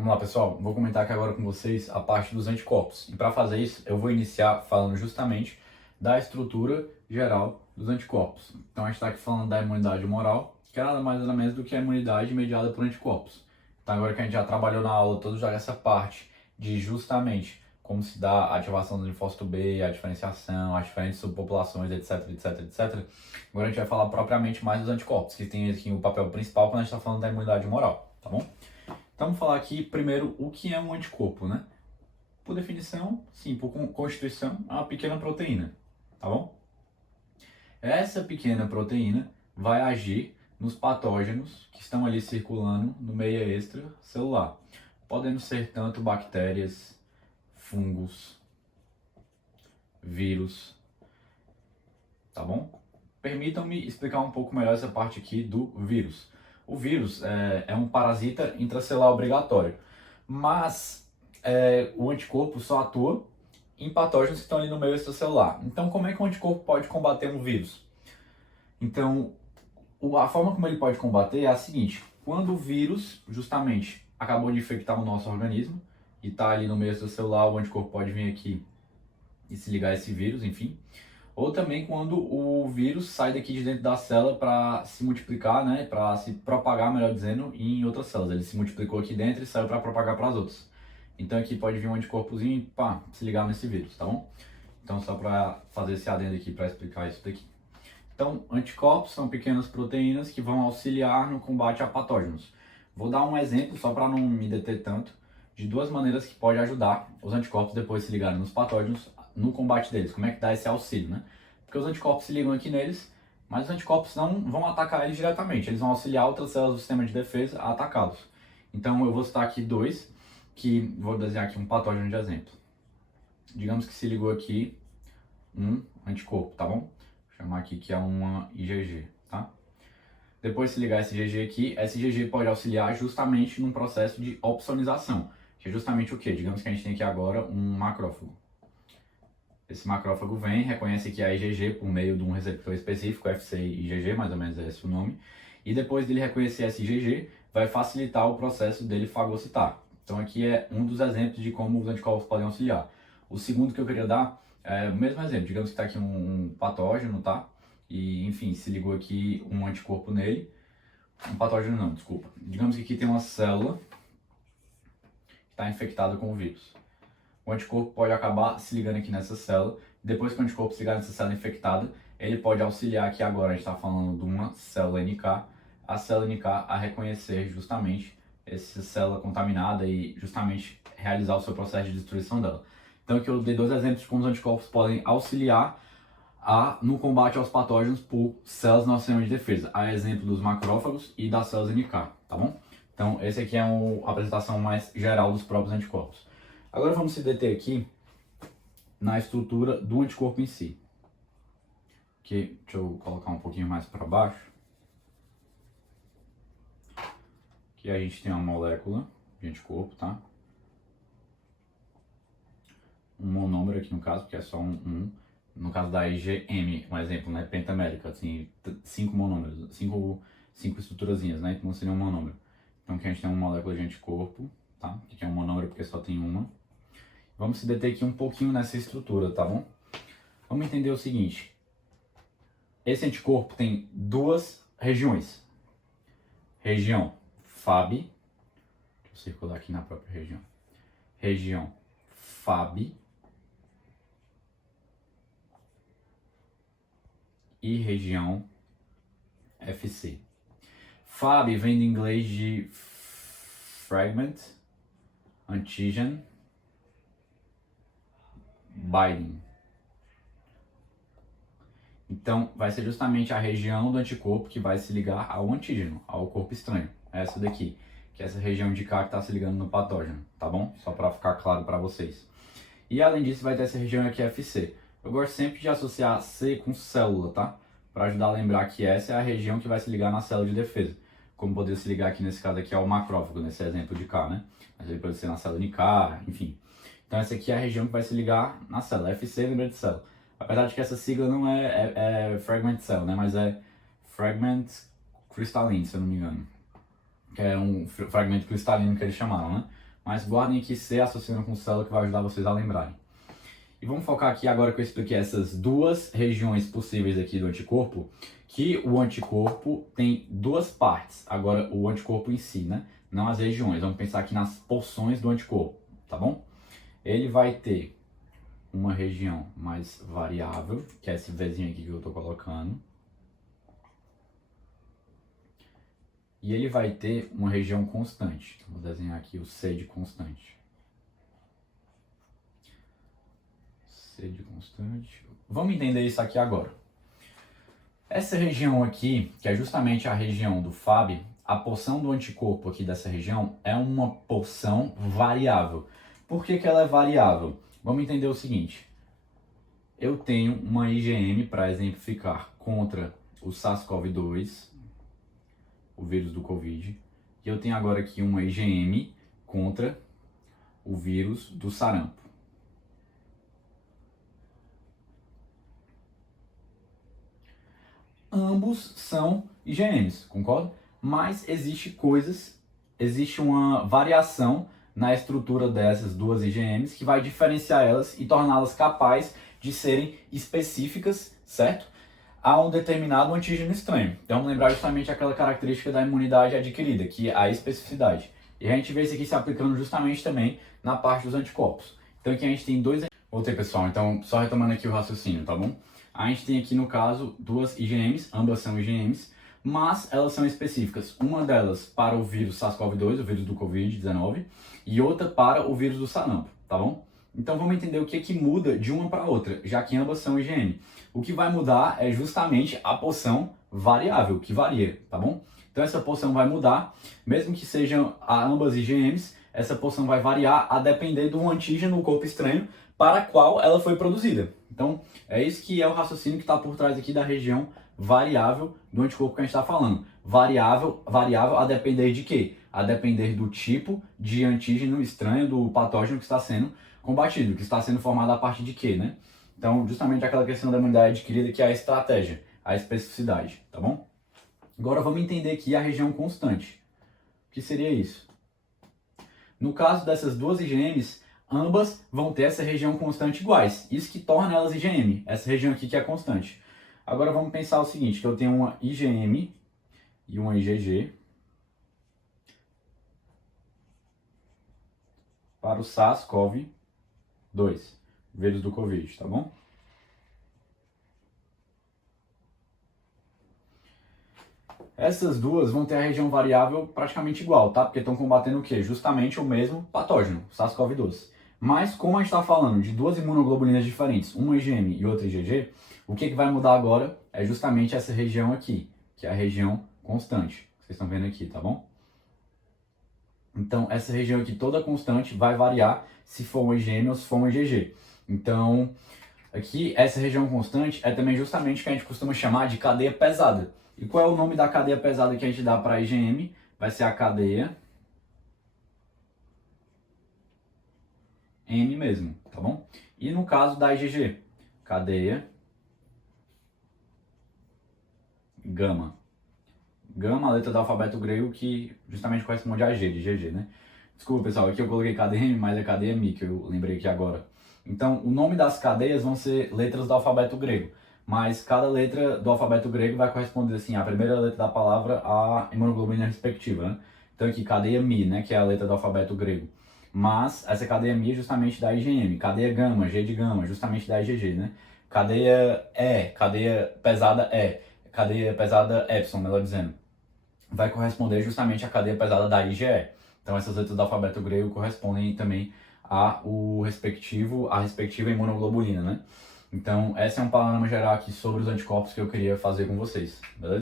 Vamos lá, pessoal. Vou comentar aqui agora com vocês a parte dos anticorpos. E para fazer isso, eu vou iniciar falando justamente da estrutura geral dos anticorpos. Então, a gente está aqui falando da imunidade humoral, que é nada mais nada menos do que a imunidade mediada por anticorpos. Então, agora que a gente já trabalhou na aula toda já essa parte de justamente como se dá a ativação do linfócito B, a diferenciação, as diferentes subpopulações, etc, etc, etc. Agora a gente vai falar propriamente mais dos anticorpos, que tem aqui o papel principal quando a gente está falando da imunidade humoral, tá bom? Então vamos falar aqui primeiro o que é um anticorpo, né? Por definição, sim, por constituição, é uma pequena proteína, tá bom? Essa pequena proteína vai agir nos patógenos que estão ali circulando no meio extracelular, podendo ser tanto bactérias, fungos, vírus, tá bom? Permitam-me explicar um pouco melhor essa parte aqui do vírus. O vírus é um parasita intracelular obrigatório, mas o anticorpo só atua em patógenos que estão ali no meio extracelular. Então, como é que o anticorpo pode combater um vírus? Então, a forma como ele pode combater é a seguinte: quando o vírus, justamente, acabou de infectar o nosso organismo e está ali no meio extracelular, o anticorpo pode vir aqui e se ligar a esse vírus, enfim. Ou também quando o vírus sai daqui de dentro da célula para se multiplicar, né, para se propagar, melhor dizendo, em outras células. Ele se multiplicou aqui dentro e saiu para propagar para as outras. Então aqui pode vir um anticorpozinho e pá, se ligar nesse vírus, tá bom? Então só para fazer esse adendo aqui para explicar isso daqui. Então, anticorpos são pequenas proteínas que vão auxiliar no combate a patógenos. Vou dar um exemplo, só para não me deter tanto, de duas maneiras que pode ajudar os anticorpos depois de se ligarem nos patógenos no combate deles. Como é que dá esse auxílio, né? Porque os anticorpos se ligam aqui neles, mas os anticorpos não vão atacar eles diretamente, eles vão auxiliar outras células do sistema de defesa a atacá-los. Então eu vou citar aqui dois, que vou desenhar aqui um patógeno de exemplo. Digamos que se ligou aqui um anticorpo, tá bom? Vou chamar aqui que é uma IgG, tá? Depois de se ligar esse IgG aqui, esse IgG pode auxiliar justamente num processo de opsonização, que é justamente o quê? Digamos que a gente tem aqui agora um macrófago. Esse macrófago vem, reconhece que é a IgG por meio de um receptor específico, FC-IgG, mais ou menos é esse o nome, e depois dele reconhecer esse IgG, vai facilitar o processo dele fagocitar. Então aqui é um dos exemplos de como os anticorpos podem auxiliar. O segundo que eu queria dar é o mesmo exemplo, digamos que está aqui um patógeno, tá? E enfim, se ligou aqui um anticorpo nele, um patógeno não, desculpa. Digamos que aqui tem uma célula que está infectada com o vírus. O anticorpo pode acabar se ligando aqui nessa célula. Depois que o anticorpo se ligar nessa célula infectada, ele pode auxiliar aqui agora, a gente está falando de uma célula NK, a célula NK a reconhecer justamente essa célula contaminada e justamente realizar o seu processo de destruição dela. Então aqui eu dei dois exemplos de como os anticorpos podem auxiliar no combate aos patógenos por células do nosso sistema de defesa. A exemplo dos macrófagos e das células NK, tá bom? Então esse aqui é a apresentação mais geral dos próprios anticorpos. Agora vamos se deter aqui na estrutura do anticorpo em si. Aqui, deixa eu colocar um pouquinho mais para baixo. Aqui a gente tem uma molécula de anticorpo, tá? Um monômero aqui no caso, porque é só um. No caso da IgM, um exemplo, né? Pentamélica, assim, 5 monômeros, 5 estruturazinhas, né? Então seria um monômero. Então aqui a gente tem uma molécula de anticorpo, tá? Aqui é um monômero porque só tem uma. Vamos se deter aqui um pouquinho nessa estrutura, tá bom? Vamos entender o seguinte. Esse anticorpo tem duas regiões. Região FAB. Deixa eu circular aqui na própria região. Região FAB. E região FC. FAB vem do inglês de Fragment Antigen Binding. Então, vai ser justamente a região do anticorpo que vai se ligar ao antígeno, ao corpo estranho. Essa daqui, que é essa região de cá que está se ligando no patógeno, tá bom? Só para ficar claro para vocês. E além disso, vai ter essa região aqui FC. Eu gosto sempre de associar C com célula, tá? Para ajudar a lembrar que essa é a região que vai se ligar na célula de defesa. Como poderia se ligar aqui nesse caso aqui ao macrófago, nesse exemplo de cá, né? Mas ele pode ser na célula NK, enfim. Então essa aqui é a região que vai se ligar na célula. FC lembra de célula. Apesar de que essa sigla não é Fragment Cell, né? Mas é Fragment Crystalline, se eu não me engano. Que é um fragmento cristalino que eles chamaram, né? mas guardem aqui C associando com célula que vai ajudar vocês a lembrarem. E vamos focar aqui agora que eu expliquei essas duas regiões possíveis aqui do anticorpo, que o anticorpo tem duas partes. Agora, o anticorpo em si, né? Não as regiões. Vamos pensar aqui nas porções do anticorpo, tá bom? Ele vai ter uma região mais variável, que é esse Vzinho aqui que eu estou colocando. E ele vai ter uma região constante. Então, vou desenhar aqui o C de constante. C de constante. Vamos entender isso aqui agora. Essa região aqui, que é justamente a região do Fab, a porção do anticorpo aqui dessa região é uma porção variável. Por que ela é variável? Vamos entender o seguinte. Eu tenho uma IgM para exemplificar contra o SARS-CoV-2, o vírus do Covid, e eu tenho agora aqui uma IgM contra o vírus do sarampo. Ambos são IgMs, concorda? Mas existe uma variação na estrutura dessas duas IgMs que vai diferenciar elas e torná-las capazes de serem específicas, certo? A um determinado antígeno estranho. Então vamos lembrar justamente aquela característica da imunidade adquirida, que é a especificidade. E a gente vê isso aqui se aplicando justamente também na parte dos anticorpos. Então aqui a gente tem dois... Voltei, pessoal, então só retomando aqui o raciocínio, tá bom? A gente tem aqui no caso duas IgMs, ambas são IgMs, mas elas são específicas. Uma delas para o vírus SARS-CoV-2, o vírus do Covid-19, e outra para o vírus do sarampo, tá bom? Então vamos entender o que muda de uma para outra, já que ambas são IgM. O que vai mudar é justamente a porção variável, que varia, tá bom? Então essa porção vai mudar, mesmo que sejam ambas IgMs, essa porção vai variar a depender do antígeno no corpo estranho para qual ela foi produzida. Então é isso que é o raciocínio que está por trás aqui da região variável do anticorpo que a gente está falando. Variável a depender de quê? A depender do tipo de antígeno estranho do patógeno que está sendo combatido, que está sendo formado a partir de quê, né? Então, justamente aquela questão da imunidade adquirida, que é a estratégia, a especificidade, tá bom? Agora vamos entender aqui a região constante. O que seria isso? No caso dessas duas IgMs, ambas vão ter essa região constante iguais. Isso que torna elas IgM, essa região aqui que é constante. Agora vamos pensar o seguinte, que eu tenho uma IgM e uma IgG para o SARS-CoV-2, vírus do Covid, tá bom? Essas duas vão ter a região variável praticamente igual, tá? Porque estão combatendo o quê? Justamente o mesmo patógeno, SARS-CoV-2. Mas como a gente está falando de duas imunoglobulinas diferentes, uma IgM e outra IgG, o que vai mudar agora é justamente essa região aqui, que é a região constante. Vocês estão vendo aqui, tá bom? Então, essa região aqui toda constante vai variar se for uma IgM ou se for uma IgG. Então, aqui, essa região constante é também justamente o que a gente costuma chamar de cadeia pesada. E qual é o nome da cadeia pesada que a gente dá para a IgM? Vai ser a cadeia M mesmo, tá bom? E no caso da IgG, cadeia gama. Gama, a letra do alfabeto grego que justamente corresponde a G, de GG, né? Desculpa, pessoal, aqui eu coloquei cadeia M, mas é cadeia Mi, que eu lembrei aqui agora. Então, o nome das cadeias vão ser letras do alfabeto grego, mas cada letra do alfabeto grego vai corresponder, assim, a primeira letra da palavra à imunoglobulina respectiva, né? Então aqui, cadeia Mi, né, que é a letra do alfabeto grego. Mas essa cadeia Mi é justamente da IgM, cadeia gama, G de gama, justamente da IgG, né? Cadeia E, cadeia pesada E, cadeia pesada Epsilon, melhor dizendo, vai corresponder justamente à cadeia pesada da IgE. Então essas letras do alfabeto grego correspondem também a respectiva imunoglobulina, né? Então esse é um panorama geral aqui sobre os anticorpos que eu queria fazer com vocês, beleza?